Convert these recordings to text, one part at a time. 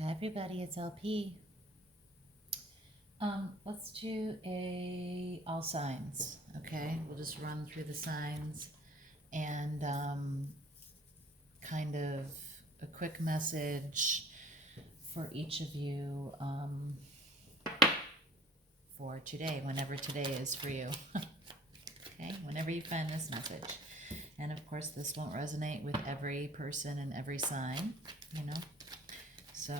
Hi everybody, it's LP. Let's do all signs, okay? We'll just run through the signs and kind of a quick message for each of you for today, whenever today is for you. Okay, whenever you find this message. And of course, this won't resonate with every person and every sign, you know? So,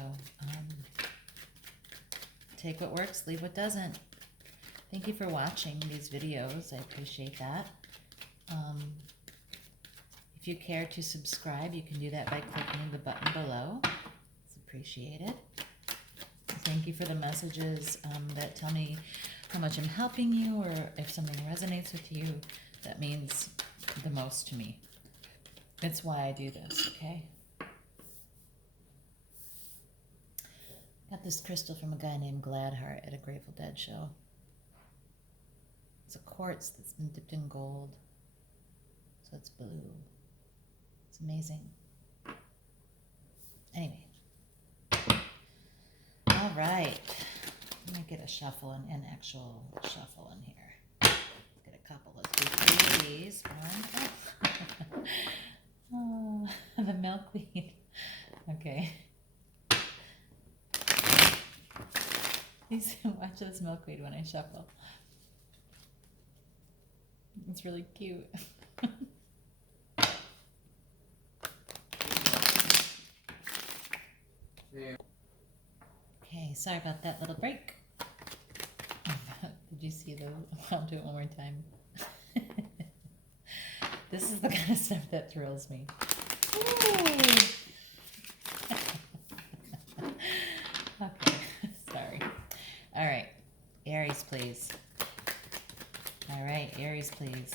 take what works, leave what doesn't. Thank you for watching these videos. I appreciate that. If you care to subscribe, you can do that by clicking the button below. It's appreciated. Thank you for the messages that tell me how much I'm helping you, or if something resonates with you. That means the most to me. It's why I do this, okay? Got this crystal from a guy named Gladheart at a Grateful Dead show. It's a quartz that's been dipped in gold, so it's blue. It's amazing. Anyway. All right. Let me get a shuffle, an actual shuffle in here. Let's get a couple. Let's do three of these. One. Oh, the milkweed. Okay. Please watch this milkweed when I shuffle. It's really cute. Okay, sorry about that little break. Did you see the? I'll do it one more time. This is the kind of stuff that thrills me. Okay, sorry. All right, Aries, please. All right, Aries, please.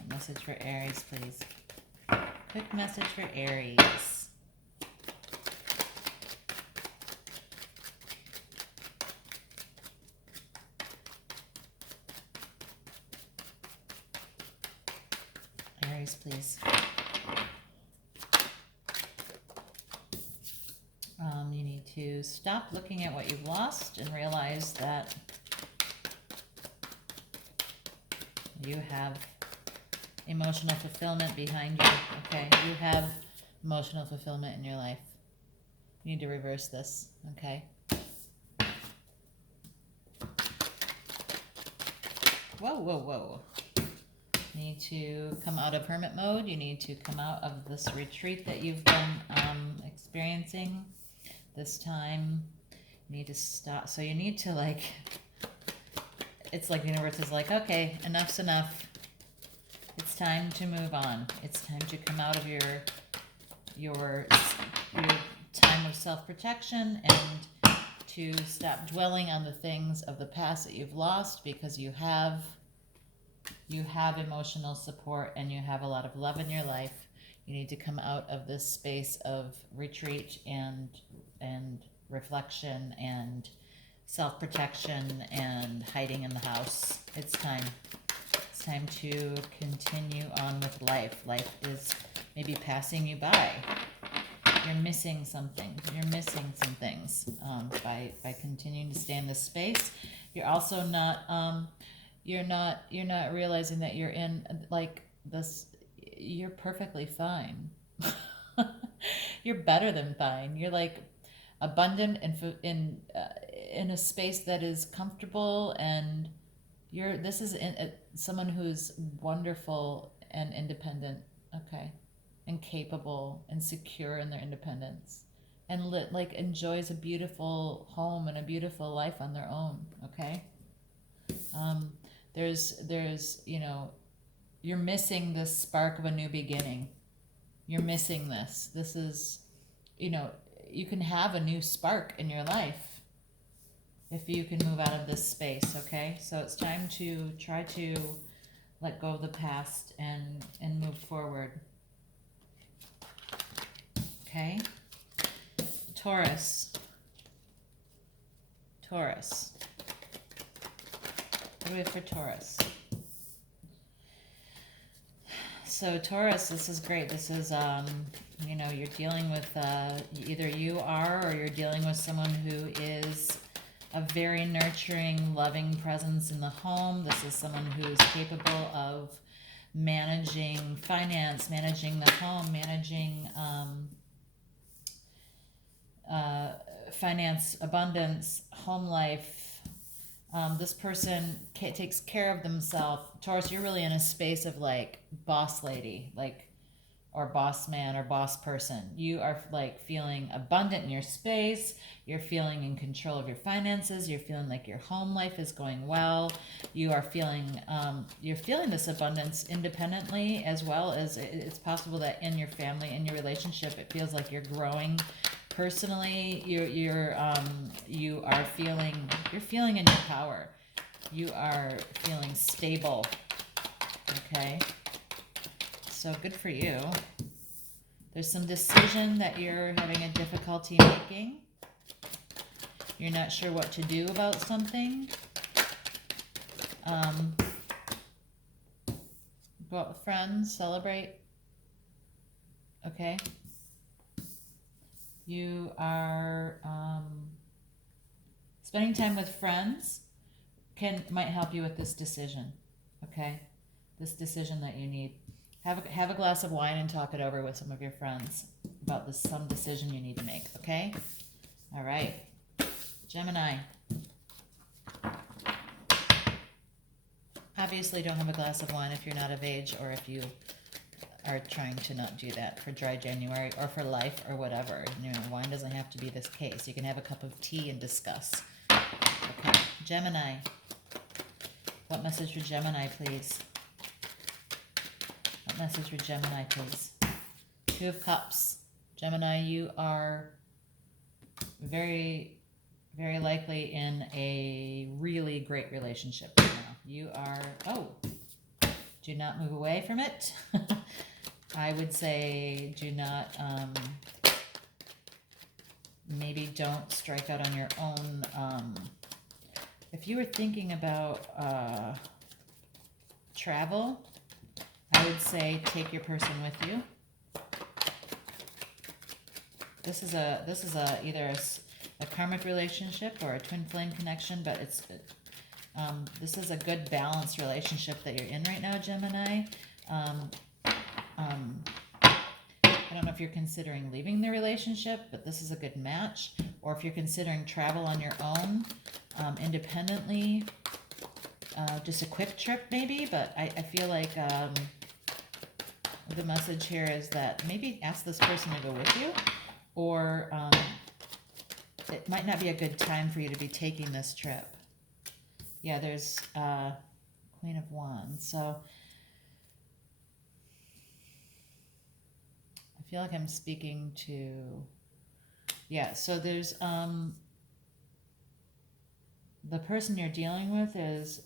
A message for Aries, please. Quick message for Aries. Aries, please. You need to stop looking at what you've lost and realize that you have emotional fulfillment behind you, okay? You have emotional fulfillment in your life. You need to reverse this, okay? Whoa, whoa, whoa. You need to come out of hermit mode. You need to come out of this retreat that you've been experiencing this time. You need to stop. So you need to, like, it's like the universe is like, okay, enough's enough. It's time to move on. It's time to come out of your time of self-protection and to stop dwelling on the things of the past that you've lost, because you have emotional support and you have a lot of love in your life. You need to come out of this space of retreat and reflection and self-protection and hiding in the house. It's time. It's time to continue on with life. Life is maybe passing you by. You're missing something. You're missing some things by continuing to stay in this space. You're also not you're not realizing that you're in like this. You're perfectly fine. You're better than fine. You're like abundant and in a space that is comfortable, and this is someone who's wonderful and independent, okay, and capable and secure in their independence, and like enjoys a beautiful home and a beautiful life on their own, okay. There's you're missing this spark of a new beginning. You're missing this. This is, you can have a new spark in your life if you can move out of this space, okay? So it's time to try to let go of the past and move forward. Okay? Taurus. Taurus. What do we have for Taurus? So Taurus, this is great. This is You know, you're dealing with, either you are, or you're dealing with someone who is a very nurturing, loving presence in the home. This is someone who's capable of managing finance, managing the home, managing finance, abundance, home life. This person takes care of themselves. Taurus, you're really in a space of like boss lady, like, or boss man or boss person. You are like feeling abundant in your space. You're feeling in control of your finances. You're feeling like your home life is going well. You are feeling, you're feeling this abundance independently, as well as it's possible that in your family, in your relationship, it feels like you're growing personally. You are feeling, you're feeling in your power. You are feeling stable. Okay. So good for you. There's some decision that you're having a difficulty making. You're not sure what to do about something. Go out with friends, celebrate. Okay. You are spending time with friends might help you with this decision. Okay. This decision that you need. Have a glass of wine and talk it over with some of your friends about some decision you need to make, okay? All right. Gemini. Obviously don't have a glass of wine if you're not of age, or if you are trying to not do that for dry January or for life or whatever. You know, wine doesn't have to be this case. You can have a cup of tea and discuss. Okay. Gemini. What message for Gemini, please? What message for Gemini, please? Two of Cups. Gemini, you are very, very likely in a really great relationship right now. You are, do not move away from it. I would say do not, maybe don't strike out on your own. If you were thinking about travel, I would say take your person with you. This is either a karmic relationship or a twin flame connection, but this is a good balanced relationship that you're in right now, Gemini. I don't know if you're considering leaving the relationship, but this is a good match. Or if you're considering travel on your own, independently, just a quick trip maybe, but I feel like the message here is that maybe ask this person to go with you, or it might not be a good time for you to be taking this trip. Yeah, there's Queen of Wands, so I feel like I'm speaking to, yeah, so there's the person you're dealing with is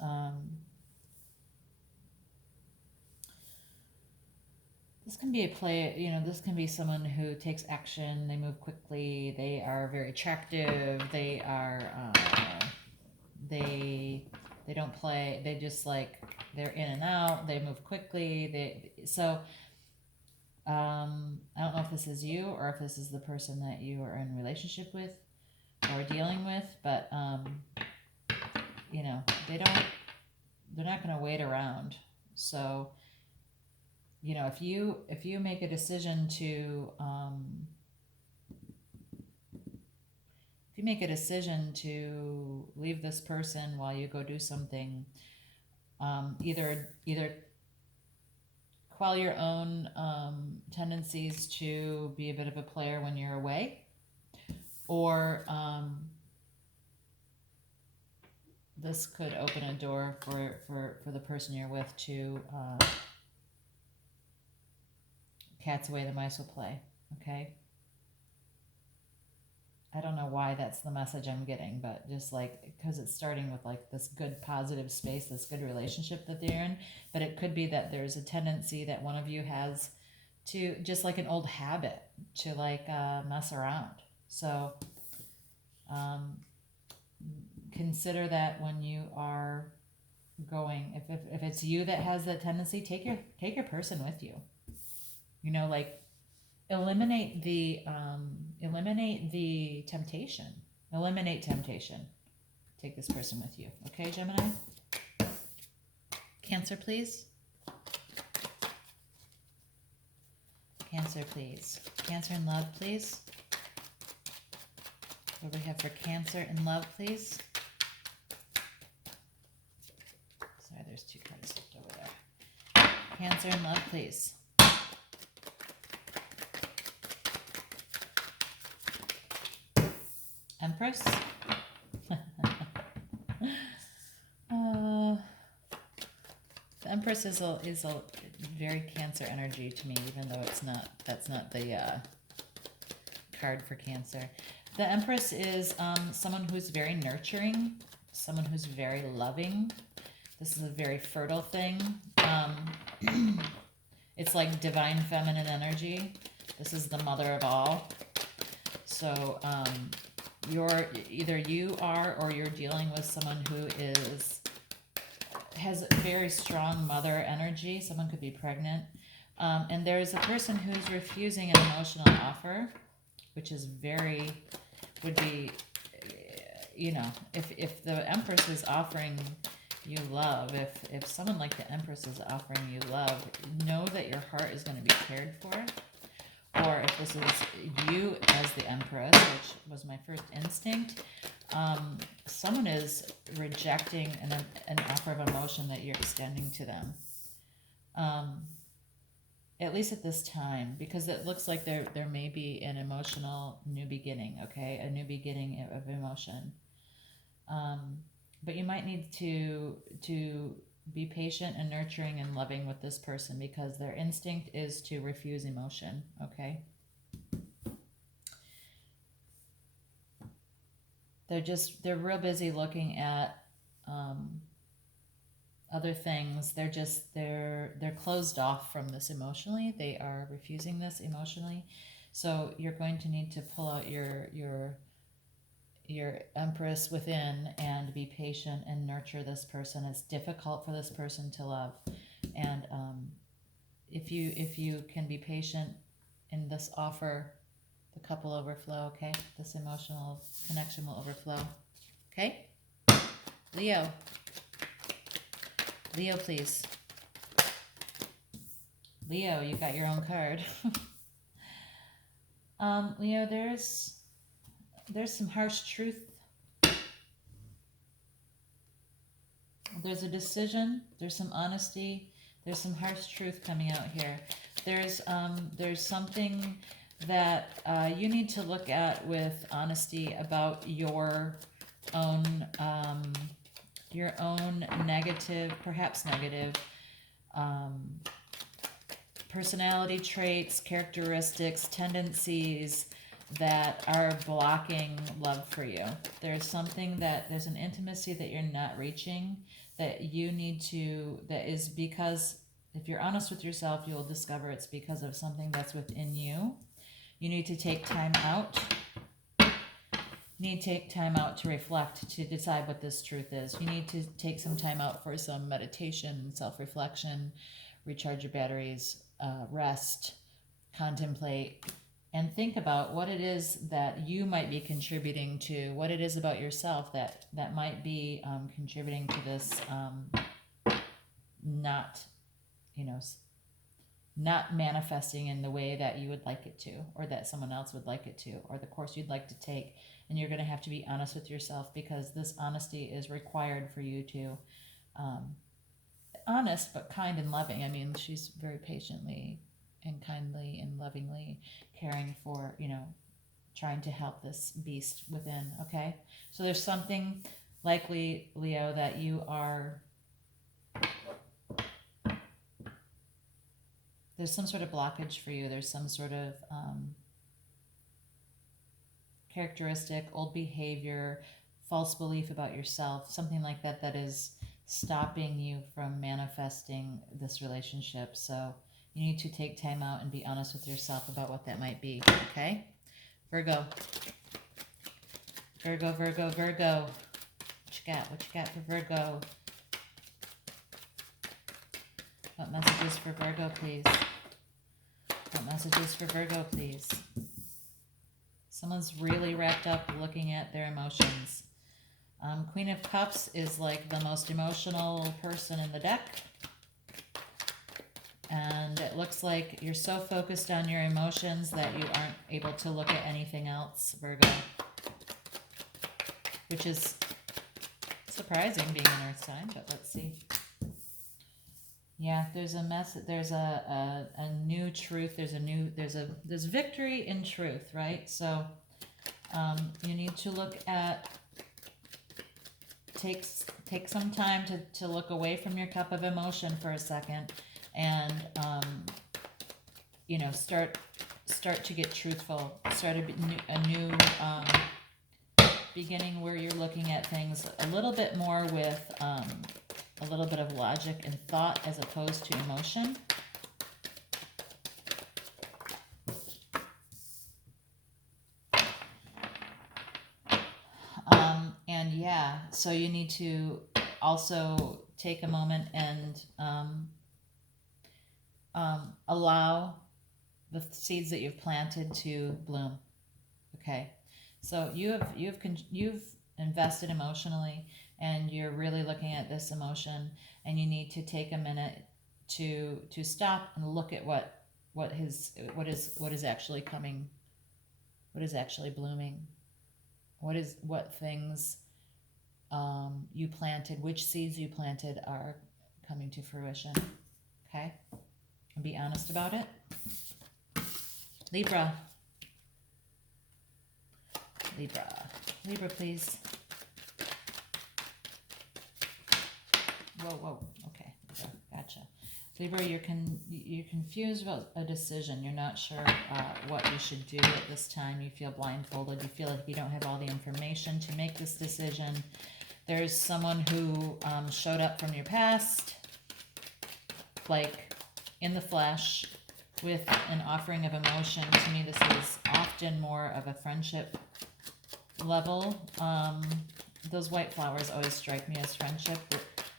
this can be a play, you know, this can be someone who takes action, they move quickly, they are very attractive, they are, they don't play, they just like, they're in and out, they move quickly, so, I don't know if this is you or if this is the person that you are in a relationship with or dealing with, but, you know, they're not going to wait around, so, you know, if you make a decision to leave this person while you go do something, either quell your own tendencies to be a bit of a player when you're away, or this could open a door for the person you're with to cat's away, the mice will play, okay? I don't know why that's the message I'm getting, but just like, because it's starting with like this good positive space, this good relationship that they're in, but it could be that there's a tendency that one of you has to, just like an old habit, to like mess around. So consider that when you are going, if it's you that has that tendency, take your person with you. You know, like, eliminate the temptation. Eliminate temptation. Take this person with you. Okay, Gemini? Cancer, please. Cancer, please. Cancer in love, please. What do we have for Cancer in love, please? Sorry, there's two cards left over there. Cancer in love, please. Empress. The Empress is a very Cancer energy to me, even though that's not the card for Cancer. The Empress is someone who's very nurturing, someone who's very loving. This is a very fertile thing. It's like divine feminine energy. This is the mother of all. So you are or you're dealing with someone who has very strong mother energy. Someone could be pregnant. And there's a person who's refusing an emotional offer, which is would be, if the Empress is offering you love, if someone like the Empress is offering you love, know that your heart is going to be cared for. Or if this is you as the Empress, which was my first instinct, someone is rejecting an offer of emotion that you're extending to them. At least at this time, because it looks like there may be an emotional new beginning, okay? A new beginning of emotion. But you might need to be patient and nurturing and loving with this person, because their instinct is to refuse emotion, okay? They're real busy looking at other things. They're closed off from this emotionally. They are refusing this emotionally. So you're going to need to pull out your Empress within and be patient and nurture this person. It's difficult for this person to love, and if you can be patient in this offer, the cup will overflow. Okay, this emotional connection will overflow. Okay, Leo, please. Leo, you got your own card. Leo, there's some harsh truth. There's a decision. There's some honesty. There's some harsh truth coming out here. There's something that you need to look at with honesty about your own negative, perhaps negative, personality traits, characteristics, tendencies that are blocking love for you. There's an intimacy that you're not reaching, that you need to, that is because if you're honest with yourself, you'll discover it's because of something that's within you. You need to take time out. You need to take time out to reflect, to decide what this truth is. You need to take some time out for some meditation, self-reflection, recharge your batteries, rest, contemplate, and think about what it is that you might be contributing to, what it is about yourself that might be contributing to this not manifesting in the way that you would like it to, or that someone else would like it to, or the course you'd like to take. And you're going to have to be honest with yourself, because this honesty is required for you to, honest but kind and loving. I mean, she's very patiently and kindly and lovingly caring for, trying to help this beast within, okay? So there's something likely, Leo, that you are, there's some sort of blockage for you. There's some sort of characteristic, old behavior, false belief about yourself, something like that that is stopping you from manifesting this relationship. So you need to take time out and be honest with yourself about what that might be, okay? Virgo. What you got for Virgo? What messages for Virgo, please? What Messages for Virgo, please. Someone's really wrapped up looking at their emotions. Queen of Cups is like the most emotional person in the deck. And it looks like you're so focused on your emotions that you aren't able to look at anything else, Virgo. Which is surprising being an earth sign, but let's see. Yeah, there's a there's a new truth, there's victory in truth, right? So you need to look at, take some time to look away from your cup of emotion for a second, and you know, start to get truthful, start a new beginning where you're looking at things a little bit more with a little bit of logic and thought as opposed to emotion. And yeah, so you need to also take a moment and allow the seeds that you've planted to bloom. Okay, so you've invested emotionally, and you're really looking at this emotion, and you need to take a minute to stop and look at what is actually coming, what is actually blooming, what things you planted, which seeds you planted are coming to fruition. Okay, and be honest about it. Libra, please. Whoa, okay, gotcha. Libra, you're confused about a decision. You're not sure what you should do at this time. You feel blindfolded. You feel like you don't have all the information to make this decision. There's someone who showed up from your past, like in the flesh, with an offering of emotion. To me, this is often more of a friendship level. Those white flowers always strike me as friendship,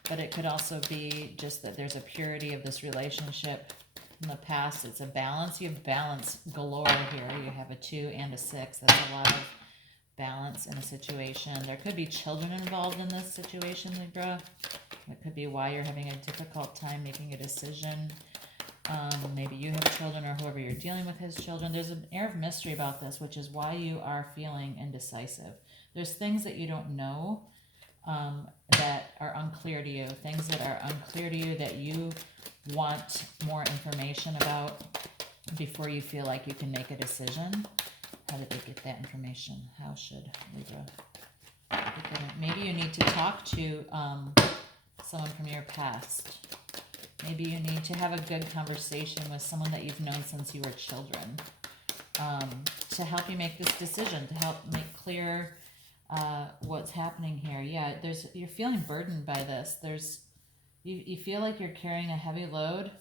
but it could also be just that there's a purity of this relationship in the past. It's a balance. You have balance galore here. You have a 2 and a 6. That's a lot of balance in a situation. There could be children involved in this situation, Libra. It could be why you're having a difficult time making a decision. Maybe you have children, or whoever you're dealing with has children. There's an air of mystery about this, which is why you are feeling indecisive. There's things that you don't know that are unclear to you, things that are unclear to you that you want more information about before you feel like you can make a decision. How did they get that information? How should Libra get that? Maybe you need to talk to someone from your past. Maybe you need to have a good conversation with someone that you've known since you were children, to help you make this decision, to help make clear what's happening here. Yeah, you're feeling burdened by this. You feel like you're carrying a heavy load,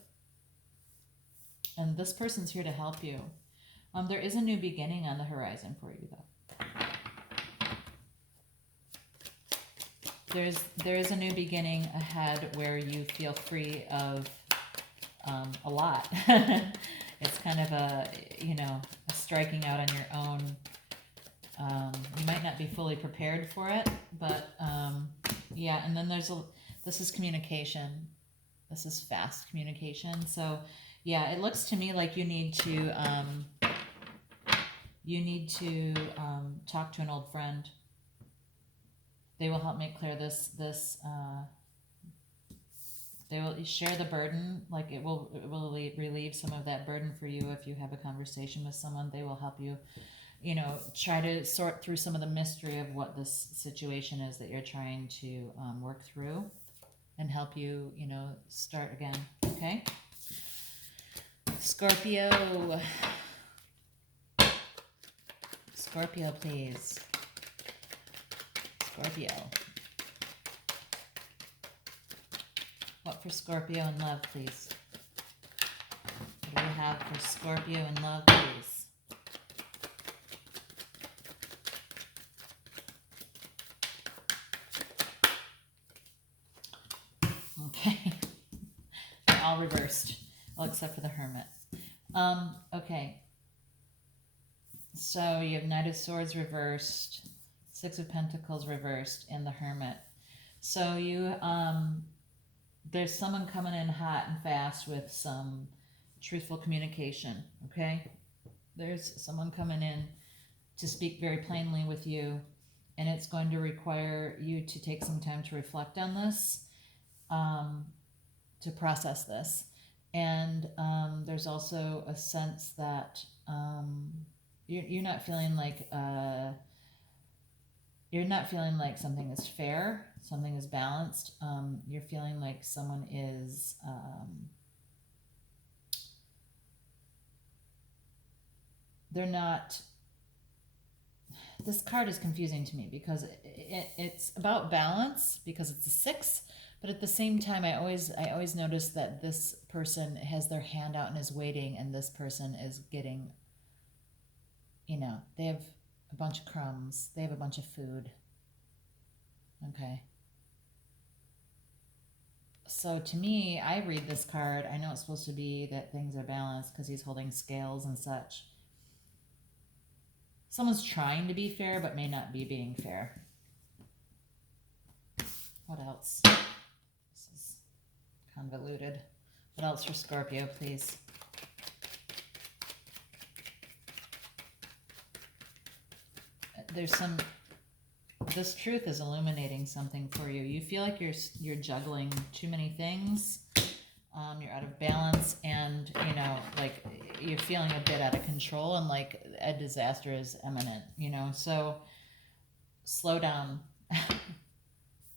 and this person's here to help you. There is a new beginning on the horizon for you, though. There is a new beginning ahead where you feel free of a lot. It's kind of a striking out on your own. You might not be fully prepared for it, but yeah. And then this is communication. This is fast communication. So yeah, it looks to me like you need to talk to an old friend. They will help make clear this. They will share the burden. Like it will relieve some of that burden for you if you have a conversation with someone. They will help you, try to sort through some of the mystery of what this situation is that you're trying to work through, and help you, start again. Okay. Scorpio, please. Scorpio. What for Scorpio in love, please? What do we have for Scorpio in love, please? Okay. They're all reversed. Well, except for the Hermit. Okay. So you have Knight of Swords reversed, Six of Pentacles reversed, and the Hermit. So you, there's someone coming in hot and fast with some truthful communication, okay? There's someone coming in to speak very plainly with you, and it's going to require you to take some time to reflect on this, to process this. And there's also a sense that you're not feeling like something is fair, something is balanced. You're feeling like someone is they're not. This card is confusing to me because it's about balance, because it's a 6, but at the same time, I always notice that this person has their hand out and is waiting, and this person is getting, they have a bunch of crumbs, they have a bunch of food. Okay. So to me, I read this card, I know it's supposed to be that things are balanced because he's holding scales and such. Someone's trying to be fair, but may not be being fair. What else? This is convoluted. What else for Scorpio, please? This truth is illuminating something for you. You feel like you're juggling too many things. You're out of balance, and like you're feeling a bit out of control, and like a disaster is imminent. So slow down.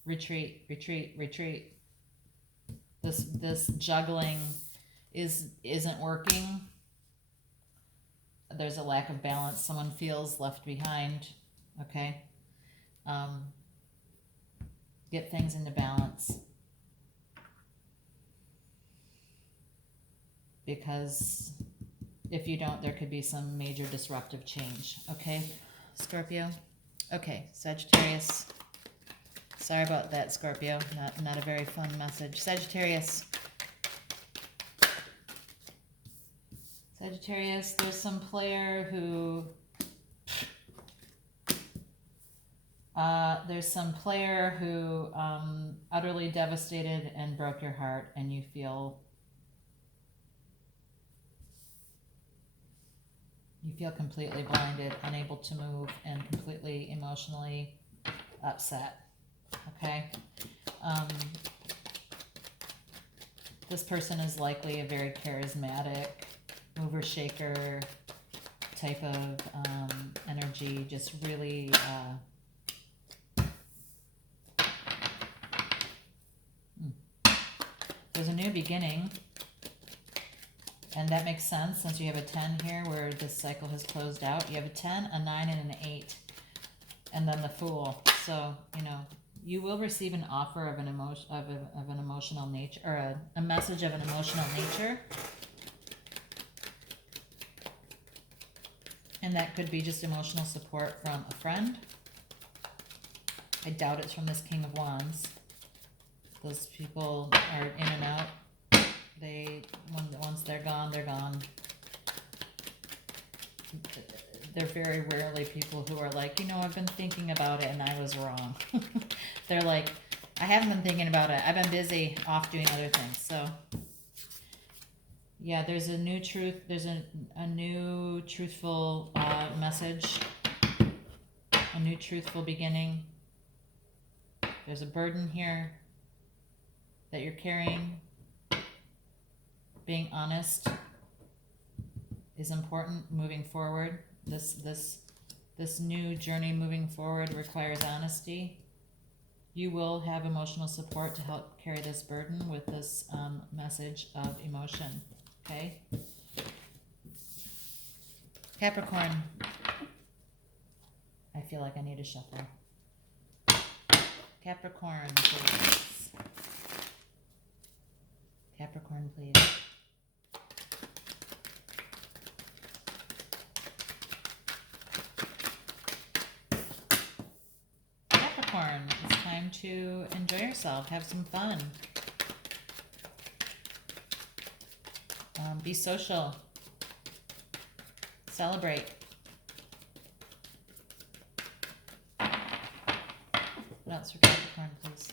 Retreat. This juggling isn't working. There's a lack of balance. Someone feels left behind. Okay. Get things into balance, because if you don't, there could be some major disruptive change. Okay, Scorpio? Okay, Sagittarius. Sorry about that, Scorpio. Not a very fun message. Sagittarius. Sagittarius, there's some player who... utterly devastated and broke your heart, and you feel completely blinded, unable to move, and completely emotionally upset. Okay? This person is likely a very charismatic, mover shaker type of energy, just really there's a new beginning, and that makes sense since you have a 10 here where this cycle has closed out. You have a 10, a 9, and an 8, and then the Fool. So, you will receive an offer of an emotional nature, or a message of an emotional nature. And that could be just emotional support from a friend. I doubt it's from this King of Wands. Those people are in and out. Once they're gone, they're gone. They're very rarely people who are like, I've been thinking about it and I was wrong. They're like, I haven't been thinking about it. I've been busy off doing other things. So, yeah, there's a new truth. There's a new truthful message. A new truthful beginning. There's a burden here that you're carrying. Being honest is important moving forward. This new journey moving forward requires honesty. You will have emotional support to help carry this burden with this message of emotion. Okay? Capricorn. I feel like I need a shuffle. Capricorn, please. Capricorn, please. Capricorn, it's time to enjoy yourself, have some fun. Be social. Celebrate. What else for Capricorn, please?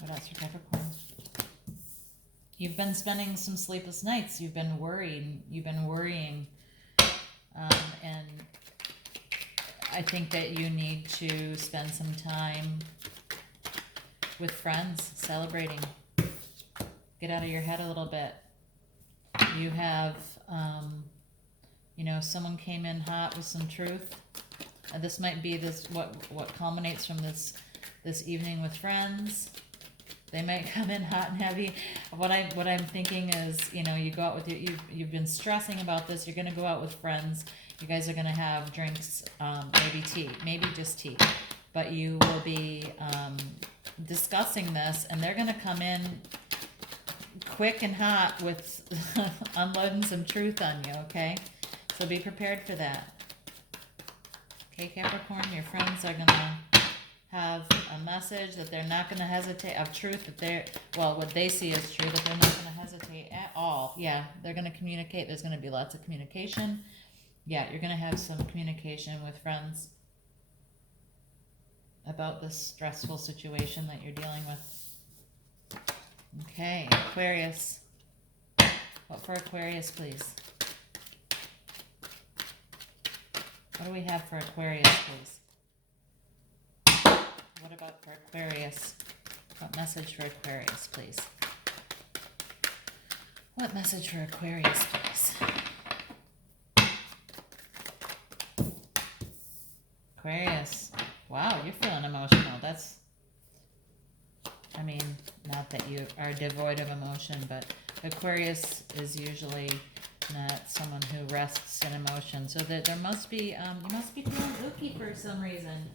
What else for Capricorn? You've been spending some sleepless nights. You've been worrying. And I think that you need to spend some time with friends, celebrating. Get out of your head a little bit. You have, someone came in hot with some truth. This might be what culminates from this evening with friends. They might come in hot and heavy. What I'm thinking is, you go out with you've been stressing about this. You're going to go out with friends. You guys are going to have drinks, maybe tea, maybe just tea, but you will be discussing this, and they're going to come in quick and hot with unloading some truth on you. Okay, so be prepared for that. Okay, Capricorn, your friends are going to have a message that they're not going to hesitate, of truth that what they see as true, that they're not going to hesitate at all. Yeah, they're going to communicate. There's going to be lots of communication. Yeah, you're going to have some communication with friends about this stressful situation that you're dealing with. Okay, Aquarius. What for Aquarius, please? What do we have for Aquarius, please? What about for Aquarius? What message for Aquarius, please? What message for Aquarius, please? Aquarius. Wow, you're feeling emotional. Not that you are devoid of emotion, but Aquarius is usually not someone who rests in emotion. So that there must be, you must be feeling ooky for some reason.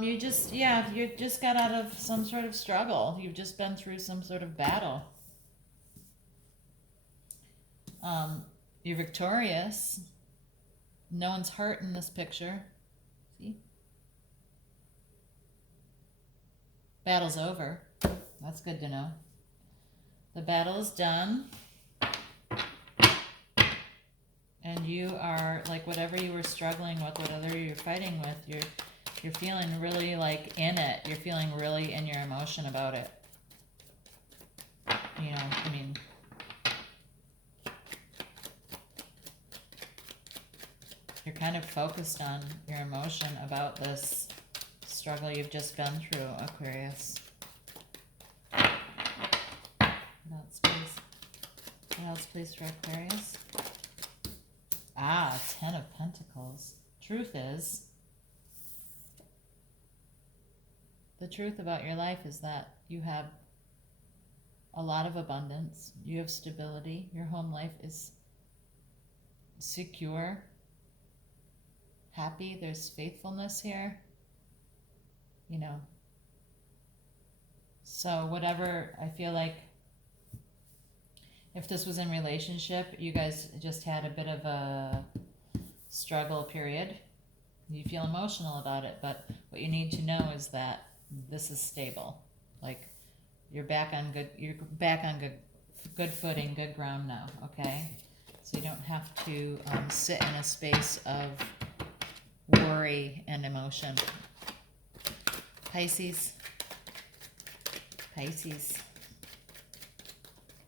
You just got out of some sort of struggle. You've just been through some sort of battle. You're victorious. No one's hurt in this picture. See? Battle's over. That's good to know. The battle is done. And you are, like, whatever you were struggling with, whatever you're fighting with, you're feeling really, like, in it. You're feeling really in your emotion about it. You're kind of focused on your emotion about this struggle you've just been through, Aquarius. What else, please? What else, please, for Aquarius? Ten of Pentacles. The truth about your life is that you have a lot of abundance. You have stability. Your home life is secure, happy. There's faithfulness here. So whatever, I feel like if this was in relationship, you guys just had a bit of a struggle period. You feel emotional about it, but what you need to know is that this is stable. Like, you're back on good footing, good ground now, okay? So you don't have to sit in a space of worry and emotion. Pisces.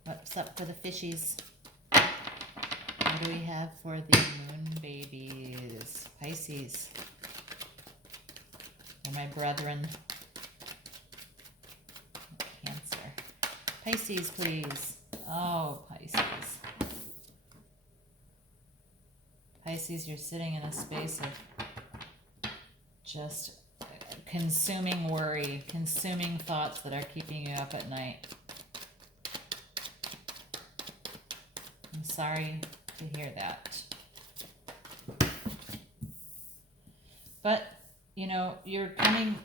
What's up for the fishies? What do we have for the moon babies? Pisces. They're my brethren. Cancer. Pisces, please. Oh, Pisces. Pisces, you're sitting in a space of just consuming worry, consuming thoughts that are keeping you up at night. I'm sorry to hear that. But, you're coming,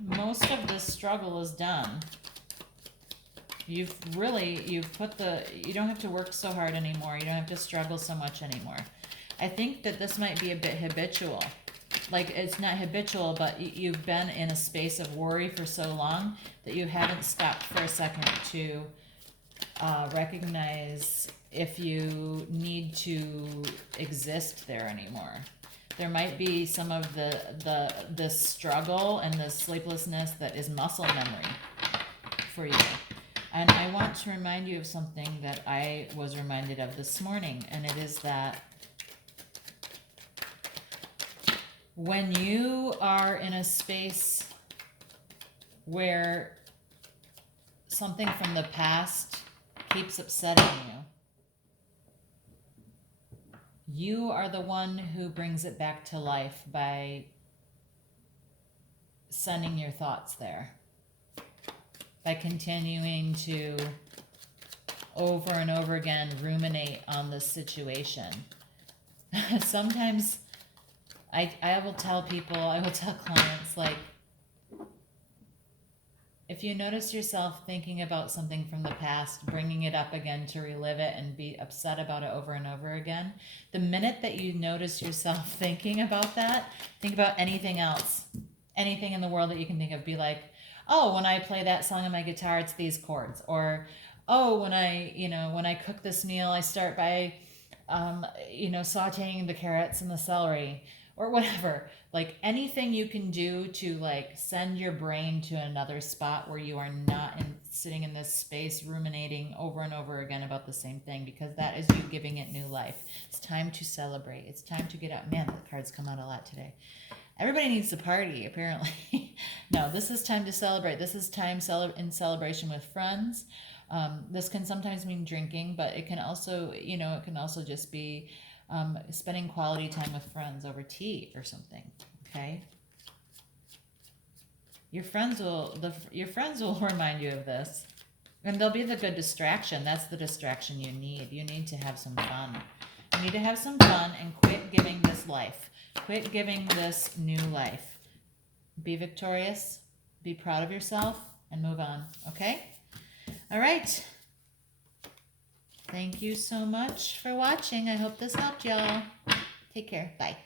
most of this struggle is done. You don't have to work so hard anymore. You don't have to struggle so much anymore. I think that this might be a bit habitual. Like, it's not habitual, but you've been in a space of worry for so long that you haven't stopped for a second to Recognize if you need to exist there anymore. There might be some of the struggle and the sleeplessness that is muscle memory for you. And I want to remind you of something that I was reminded of this morning, and it is that when you are in a space where something from the past keeps upsetting you are the one who brings it back to life by sending your thoughts there, by continuing to over and over again ruminate on this situation. Sometimes I will tell people, I will tell clients, like, if you notice yourself thinking about something from the past, bringing it up again to relive it and be upset about it over and over again, the minute that you notice yourself thinking about that, think about anything else, anything in the world that you can think of. Be like, oh, when I play that song on my guitar, it's these chords. Or, oh, when I cook this meal, I start by, sauteing the carrots and the celery, or whatever. Like, anything you can do to, like, send your brain to another spot where you are not sitting in this space ruminating over and over again about the same thing, because that is you giving it new life. It's time to celebrate. It's time to get out. Man, the cards come out a lot today. Everybody needs to party, apparently. No, this is time to celebrate. This is time in celebration with friends. This can sometimes mean drinking, but it can also, just be spending quality time with friends over tea or something. Okay. Your friends will remind you of this, and they'll be the good distraction. That's the distraction you need. You need to have some fun. You need to have some fun and quit giving this life. Quit giving this new life. Be victorious. Be proud of yourself and move on. Okay? All right. Thank you so much for watching. I hope this helped y'all. Take care. Bye.